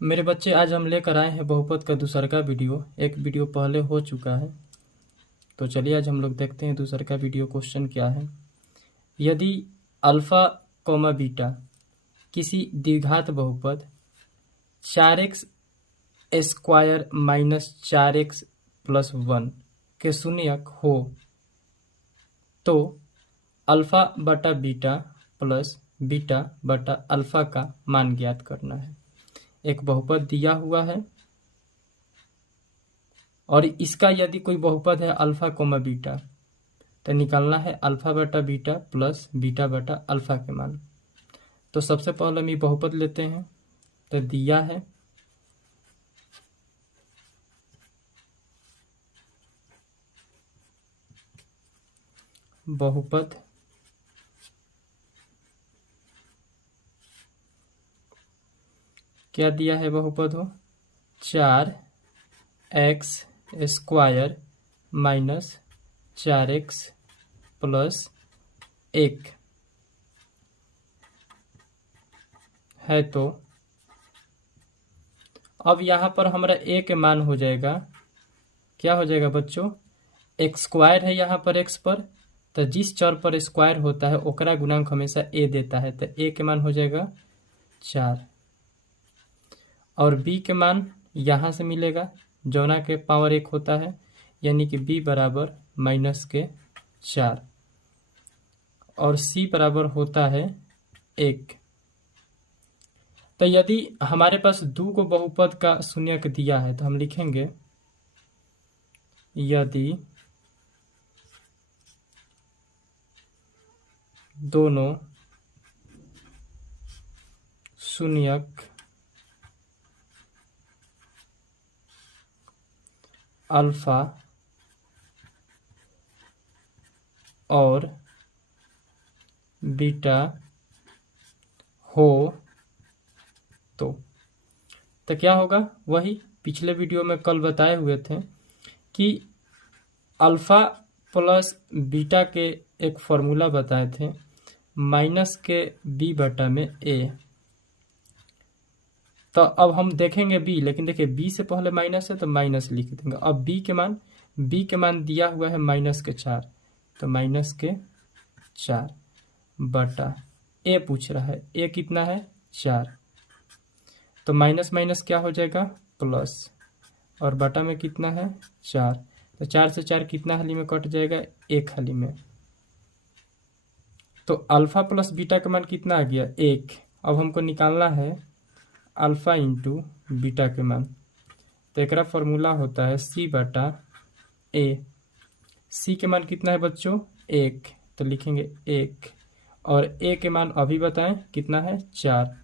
मेरे बच्चे, आज हम लेकर आए हैं बहुपद का दूसरा का वीडियो। एक वीडियो पहले हो चुका है, तो चलिए आज हम लोग देखते हैं दूसरा का वीडियो। क्वेश्चन क्या है? यदि अल्फा कॉमा बीटा किसी द्विघात बहुपद 4x square minus 4x plus 1 के शून्यक हो तो अल्फा बटा बीटा प्लस बीटा बटा अल्फा का मान ज्ञात करना है। एक बहुपद दिया हुआ है और इसका यदि कोई बहुपद है अल्फा कोमा बीटा, तो निकालना है अल्फा बटा बीटा प्लस बीटा बटा अल्फा के मान। तो सबसे पहले हम ये बहुपद लेते हैं। तो दिया है बहुपद क्या दिया है? बहुपद हो 4x square minus 4x plus 1 है। तो अब यहाँ पर हमारा a के मान हो जाएगा, क्या हो जाएगा बच्चों? x स्क्वायर है यहाँ पर x पर, तो जिस चर पर स्क्वायर होता है ओकरा गुणांक हमेशा a देता है, तो a के मान हो जाएगा 4 और b के मान यहाँ से मिलेगा जौना के पावर 1 होता है, यानी कि b बराबर माइनस के 4 और c बराबर होता है 1। तो यदि हमारे पास दो को बहुपद का शून्यक दिया है तो हम लिखेंगे यदि दोनों शून्यक अल्फा और बीटा हो तो क्या होगा? वही पिछले वीडियो में कल बताए हुए थे कि अल्फा प्लस बीटा के एक फॉर्मूला बताए थे, माइनस के बी बटा में ए। तो अब हम देखेंगे बी, लेकिन देखिए बी से पहले माइनस है तो माइनस लिख देंगे। अब बी के मान दिया हुआ है माइनस के 4, तो माइनस के 4 बटा ए पूछ रहा है, ए कितना है? 4। तो माइनस माइनस क्या हो जाएगा? प्लस, और बटा में कितना है? 4। तो 4 से 4 कितना हाली में कट जाएगा? 1 हाली में। तो अल्फा प्लस बीटा का मान कितना आ गया? 1। अब हमको निकालना है अल्फा इंटू बीटा के मान। तो एक फॉर्मूला होता है सी बटा ए। सी के मान कितना है बच्चों? 1, तो लिखेंगे 1 और ए के मान अभी बताएं कितना है? 4।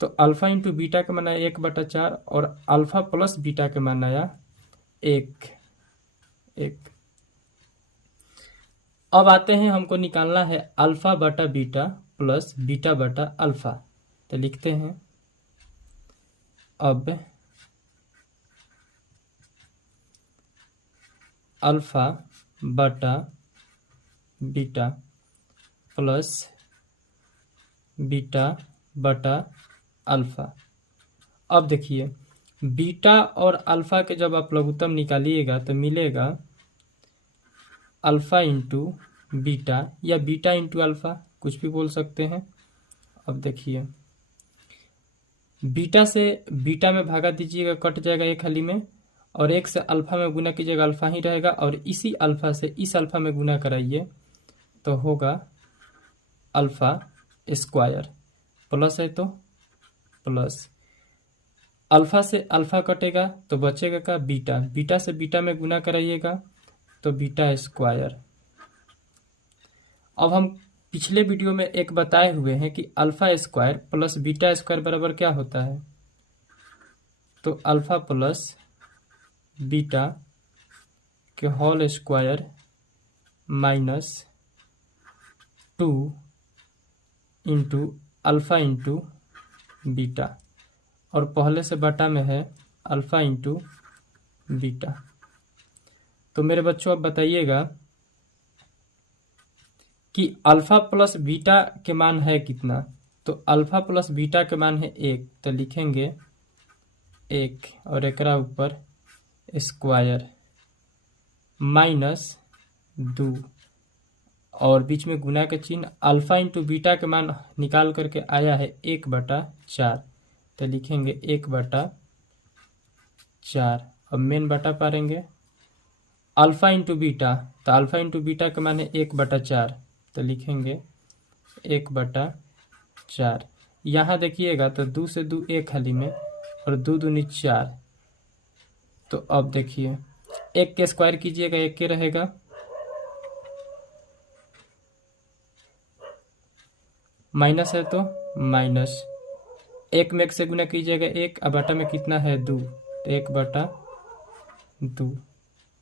तो अल्फा इंटू बीटा का मान आया 1 बटा 4 और अल्फा प्लस बीटा का मान आया 1। अब आते हैं, हमको निकालना है अल्फा बटा बीटा प्लस बीटा बटा अल्फा। तो लिखते हैं अब अल्फा बटा बीटा प्लस बीटा बटा अल्फा। अब देखिए बीटा और अल्फा के जब आप लघुत्तम निकालिएगा तो मिलेगा अल्फा इंटू बीटा या बीटा इंटू अल्फा, कुछ भी बोल सकते हैं। अब देखिए बीटा से बीटा में भागा दीजिएगा, कट जाएगा 1 हाली में, और 1 से अल्फा में गुना कीजिएगा, अल्फा ही रहेगा, और इसी अल्फा से इस अल्फा में गुना कराइए तो होगा अल्फा स्क्वायर। प्लस है तो प्लस, अल्फा से अल्फा कटेगा तो बचेगा का बीटा, बीटा से बीटा में गुना कराइएगा तो बीटा स्क्वायर। अब हम पिछले वीडियो में एक बताए हुए हैं कि alpha square plus beta square बराबर क्या होता है? तो अल्फा प्लस बीटा के whole square minus 2 into alpha into beta, और पहले से बटा में है अल्फा इंटू बीटा। तो मेरे बच्चों अब बताइएगा कि अल्फा प्लस बीटा के मान है कितना? तो अल्फा प्लस बीटा के मान है 1, तो लिखेंगे 1 और एकरा ऊपर स्क्वायर माइनस 2 और बीच में गुना के चिन्ह। अल्फा इंटू बीटा के मान निकाल करके आया है 1/4, तो लिखेंगे 1/4। अब मेन बटा पारेंगे अल्फा इंटू बीटा, तो अल्फा इंटू बीटा का मान है 1/4, तो लिखेंगे 1/4। यहाँ देखिएगा तो 2 से 2 1 खाली में और 2 दूनी 4। तो अब देखिए 1 के स्क्वायर कीजिएगा 1 के रहेगा, माइनस है तो माइनस। 1 में 1 से गुना कीजिएगा 1, अब बटा में कितना है 2, तो 1/2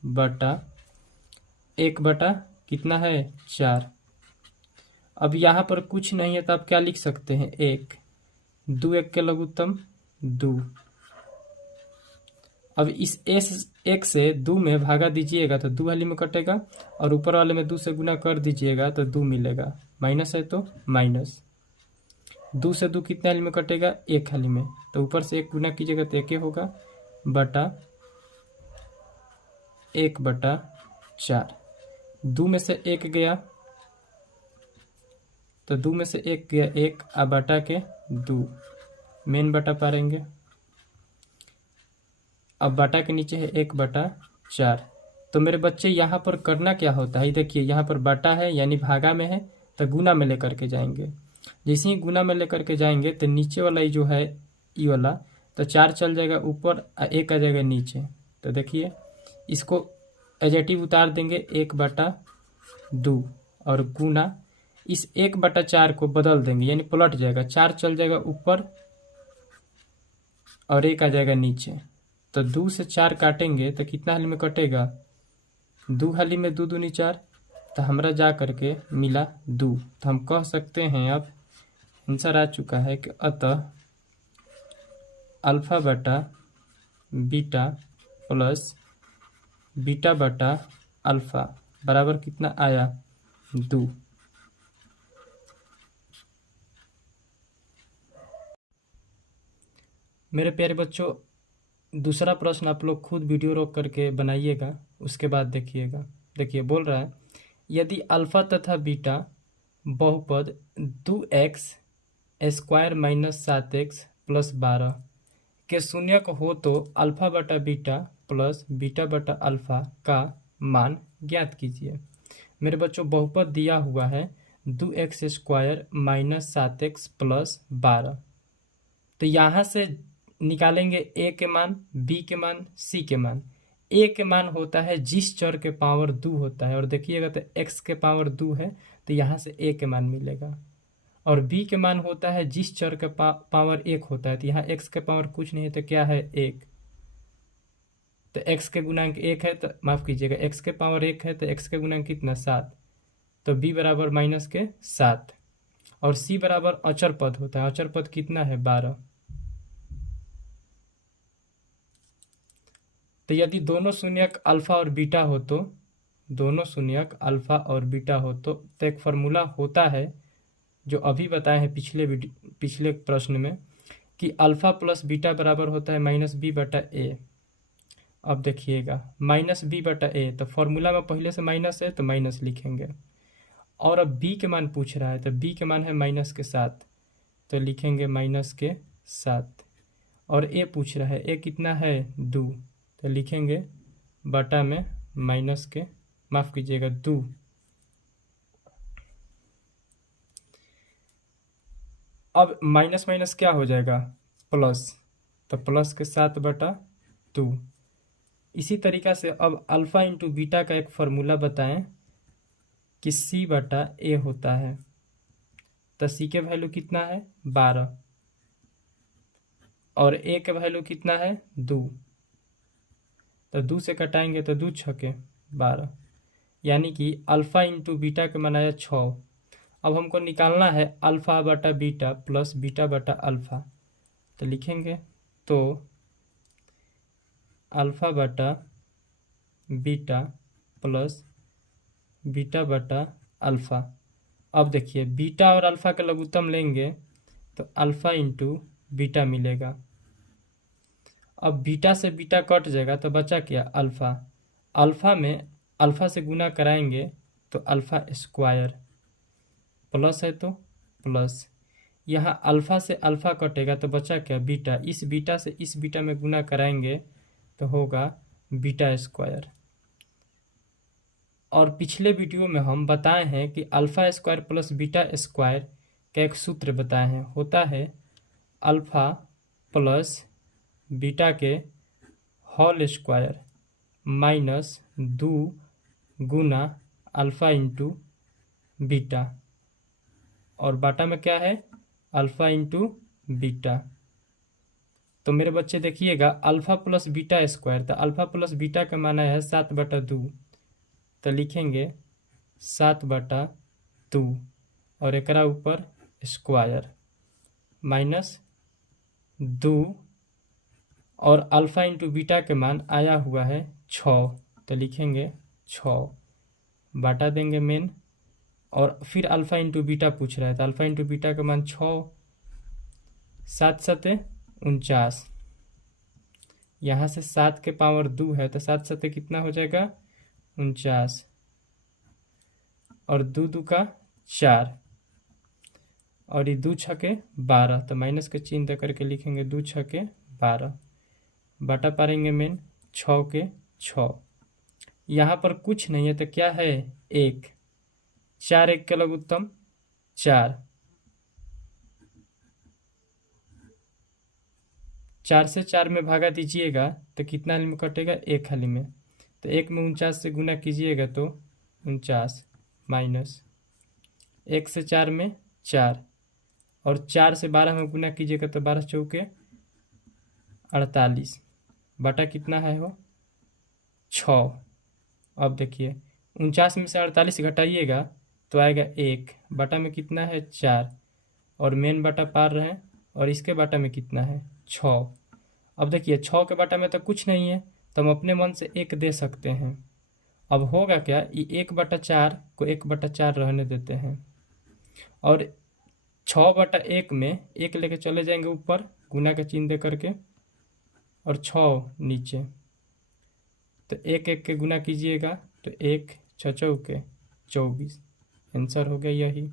बटा 1 कितना है 4। अब यहाँ पर कुछ नहीं है तो आप क्या लिख सकते हैं 1, 2 1 के लघुत्तम 2। अब इस एक से 2 में भागा दीजिएगा तो 2 वाली में कटेगा और ऊपर वाले में 2 से गुना कर दीजिएगा तो 2 मिलेगा, माइनस है तो माइनस। 2 से 2 कितने वाली में कटेगा 1 वाली में, तो ऊपर से 1 गुना कीजिएगा तो 1 होगा बटा 1/4। 2 में से 1 गया तो 2 में से 1 गया 1, अब बटा के 2 मेन बटा पारेंगे। अब बटा के नीचे है 1/4। तो मेरे बच्चे यहाँ पर करना क्या होता है, देखिए यहाँ पर बटा है यानी भागा में है तो गुना में लेकर के जाएंगे। जैसे ही गुना में लेकर के जाएंगे तो नीचे वाला ही जो है ई वाला, तो 4 चल जाएगा ऊपर, 1 आ जाएगा नीचे। तो देखिए इसको एजेटिव उतार देंगे 1/2 और गुना इस 1/4 को बदल देंगे यानी पलट जाएगा, 4 चल जाएगा ऊपर और 1 आ जाएगा नीचे। तो 2 से 4 काटेंगे तो कितना हाली में कटेगा 2 हाली में 2 दूनी 4, तो हमरा जा करके मिला 2। तो हम कह सकते हैं अब आंसर आ चुका है कि अतः अल्फा बटा बीटा प्लस बीटा बटा अल्फा बराबर कितना आया 2। मेरे प्यारे बच्चों, दूसरा प्रश्न आप लोग खुद वीडियो रोक करके बनाइएगा, उसके बाद देखिएगा। देखिए बोल रहा है यदि अल्फा तथा बीटा बहुपद 2x square minus 7x plus 12 के शून्यक हो तो अल्फा बटा बीटा प्लस बीटा बटा अल्फा का मान ज्ञात कीजिए। मेरे बच्चों बहुपद दिया हुआ है 2x square minus 7x plus 12, तो यहाँ से निकालेंगे a के मान, b के मान, c के मान। a के मान होता है जिस चर के पावर 2 होता है, और देखिएगा तो x के पावर 2 है तो यहाँ से a के मान मिलेगा। और b के मान होता है जिस चर के पावर 1 होता है, तो यहाँ x के पावर कुछ नहीं है तो क्या है 1, तो x के गुणांक 1 है, तो माफ कीजिएगा x के पावर 1 है तो x के गुणांक कितना 7, तो b बराबर माइनस के 7। और c बराबर अचर पद होता है, अचर पद कितना है 12। तो यदि दोनों शून्यक अल्फा और बीटा हो तो दोनों शून्यक अल्फा और बीटा हो तो एक फार्मूला होता है जो अभी बताए हैं पिछले प्रश्न में कि अल्फा प्लस बीटा बराबर होता है माइनस बी बटा ए। अब देखिएगा माइनस बी बटा ए, तो फॉर्मूला में पहले से माइनस है तो माइनस लिखेंगे। और अब बी के मान पूछ रहा है तो बी के मान है माइनस के 7, तो लिखेंगे माइनस के 7। और ए पूछ रहा है ए कितना है 2, तो लिखेंगे बटा में माइनस के, माफ कीजिएगा 2। अब माइनस माइनस क्या हो जाएगा प्लस, तो प्लस के 7/2। इसी तरीका से अब अल्फा इंटू बीटा का एक फार्मूला बताएं कि c बटा ए होता है, तो c के वैल्यू कितना है 12 और a के वैल्यू कितना है 2, तो 2 से कटाएंगे तो 2 छके 12, यानी कि अल्फा इंटू बीटा का मान आया 6। अब हमको निकालना है अल्फा बटा बीटा प्लस बीटा बटा अल्फा, तो लिखेंगे तो अल्फा बटा बीटा प्लस बीटा बटा अल्फा। अब देखिए बीटा और अल्फा का लघुत्तम लेंगे तो अल्फा इंटू बीटा मिलेगा, अब बीटा से बीटा कट जाएगा तो बचा क्या, अल्फ़ा। अल्फ़ा में अल्फ़ा से गुना कराएंगे तो अल्फ़ा स्क्वायर, प्लस है तो प्लस, यहाँ अल्फ़ा से अल्फ़ा कटेगा तो बचा क्या, बीटा। इस बीटा से इस बीटा में गुना कराएंगे तो होगा बीटा स्क्वायर। और पिछले वीडियो में हम बताए हैं कि alpha square plus beta square का एक सूत्र बताए हैं, होता है अल्फ़ा प्लस बीटा के होल स्क्वायर माइनस 2 गुना अल्फ़ा इंटू बीटा, और बाटा में क्या है, अल्फ़ा इंटू बीटा। तो मेरे बच्चे देखिएगा, अल्फ़ा प्लस बीटा स्क्वायर, तो अल्फ़ा प्लस बीटा का माना है 7/2, तो लिखेंगे 7/2 और एकरा ऊपर स्क्वायर माइनस 2, और अल्फ़ा इंटू बीटा के मान आया हुआ है 6, तो लिखेंगे 6 बाटा देंगे मेन, और फिर अल्फ़ा इंटू बीटा पूछ रहा है तो अल्फ़ा इंटू बीटा का मान 6, 7 सते 49, यहाँ से 7 के पावर 2 है तो 7 सते कितना हो जाएगा 49, और 2 2 का 4, और ये 2 छके 12, तो माइनस के चिन्ह दे करके लिखेंगे 2 छके 12, बटा पारेंगे मेन 6 के 6, यहाँ पर कुछ नहीं है तो क्या है 1, 4 1 के लघुत्तम 4, 4 से 4 में भागा दीजिएगा तो कितना हाली में कटेगा, 1 हाली में, तो 1 में 49 से गुना कीजिएगा तो 49 माइनस 1 से 4 में 4, और 4 से 12 में गुना कीजिएगा तो 12 चौके 48, बटा कितना है वो 6। अब देखिए 49 में से 48 घटाइएगा तो आएगा 1, बटा में कितना है 4, और मेन बटा पार रहे हैं, और इसके बटा में कितना है 6। अब देखिए 6 के बटा में तो कुछ नहीं है तो हम अपने मन से 1 दे सकते हैं। अब होगा क्या, ये 1/4 को 1/4 रहने देते हैं, और 6/1 में 1 लेके चले जाएंगे ऊपर गुना का चिन्ह दे करके, और 6 नीचे, तो 1 1 के गुना कीजिएगा तो 1 6 चौके 24, आंसर हो गया यही।